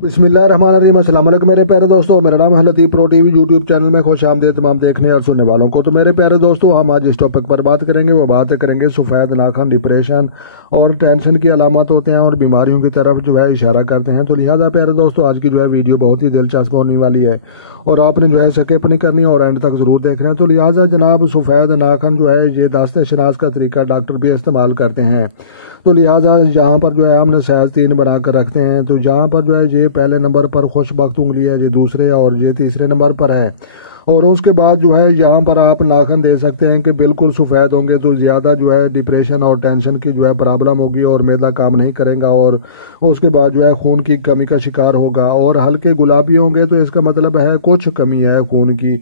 बिस्मिल्लाहिर्रहमानिर्रहीम। अस्सलाम वालेकुम मेरे प्यारे दोस्तों, मेरा नाम है लतीफ़ प्रो टीवी। यूट्यूब चैनल में खुश आमदीद तमाम देखने और सुनने वालों को। तो मेरे प्यारे दोस्तों, हम आज इस टॉपिक पर बात करेंगे। वो बात करेंगे सफ़ेद नाखून डिप्रेशन और टेंशन की अलामत होते हैं और बीमारियों की तरफ जो है इशारा करते हैं। तो लिहाजा प्यारे दोस्तों, आज की जो है वीडियो बहुत ही दिलचस्प होने वाली है और आपने जो है स्किप नहीं करनी और एंड तक ज़रूर देखना है। तो लिहाजा जनाब, सफ़ेद नाखून जो है ये दास्ते शनास का तरीका डॉक्टर भी इस्तेमाल करते हैं। तो लिहाजा यहाँ पर जो है हमने साइज 3 बनाकर रखते हैं। तो यहाँ पर जो है ये पहले नंबर पर खुशबख्त उंगली है, ये दूसरे और ये तीसरे नंबर पर है। और उसके बाद जो है यहाँ पर आप नाखून दे सकते हैं कि बिल्कुल सफ़ेद होंगे तो ज़्यादा जो है डिप्रेशन और टेंशन की जो है प्रॉब्लम होगी और मैदा काम नहीं करेगा और उसके बाद जो है खून की कमी का शिकार होगा। और हल्के गुलाबी होंगे तो इसका मतलब है कुछ कमी है खून की।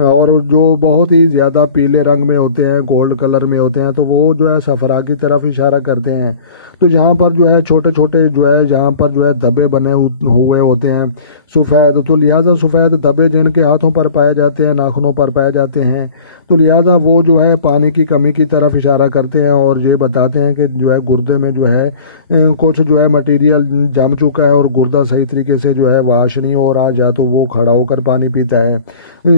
और जो बहुत ही ज़्यादा पीले रंग में होते हैं, गोल्ड कलर में होते हैं, तो वो जो है सफरा की तरफ इशारा करते हैं। तो यहाँ पर जो है छोटे छोटे जो है यहाँ पर जो है धब्बे बने हुए होते हैं सफ़ेद। तो लिहाजा सफ़ेद धब्बे जिनके हाथों पर पाए जाते हैं, नाखूनों पर पाए जाते हैं, तो लिहाजा वो जो है पानी की कमी की तरफ इशारा करते हैं और ये बताते हैं कि जो है गुर्दे में जो है कुछ जो है मटेरियल जम चुका है और गुर्दा सही तरीके से जो है वाश नहीं हो रहा। या तो वो खड़ा होकर पानी पीता है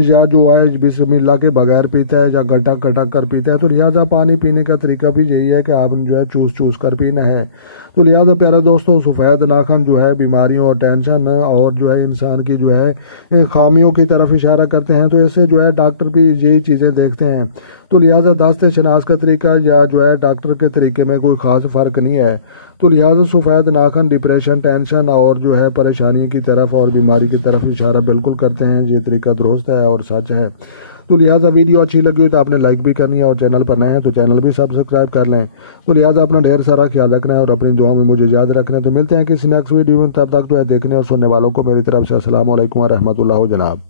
या जो है बिस्मिल्लाह के बगैर पीता है या गटक गटक कर पीता है। तो लिहाजा पानी पीने का तरीका भी यही है कि आपने जो है चूस चूस कर पीना है। तो लिहाजा प्यारे दोस्तों, सफ़ेद नाखून जो है बीमारियों और टेंशन और जो है इंसान की जो है खामियों की तरफ इशारा करते हैं। तो इससे जो है डॉक्टर भी यही चीज़ें देखते हैं। तो लिहाजा दास्ते शनास का तरीका या जो है डॉक्टर के तरीके में कोई ख़ास फ़र्क नहीं है। तो लिहाजा सफ़ेद नाखून डिप्रेशन, टेंशन और जो है परेशानी की तरफ और बीमारी की तरफ इशारा बिल्कुल करते हैं। ये तरीका दुरुस्त है और सच है। तो लिहाजा वीडियो अच्छी लगी हो तो आपने लाइक भी करनी है और चैनल पर नए हैं तो चैनल भी सब्सक्राइब कर लें। तो लिहाजा अपना ढेर सारा ख्याल रखना है और अपनी दुआ में मुझे याद रखना है। तो मिलते हैं किसी नेक्स्ट वीडियो में, तब तक जो है देखने और सुनने वालों को मेरी तरफ से अस्सलाम वालेकुम व रहमतुल्लाह जनाब।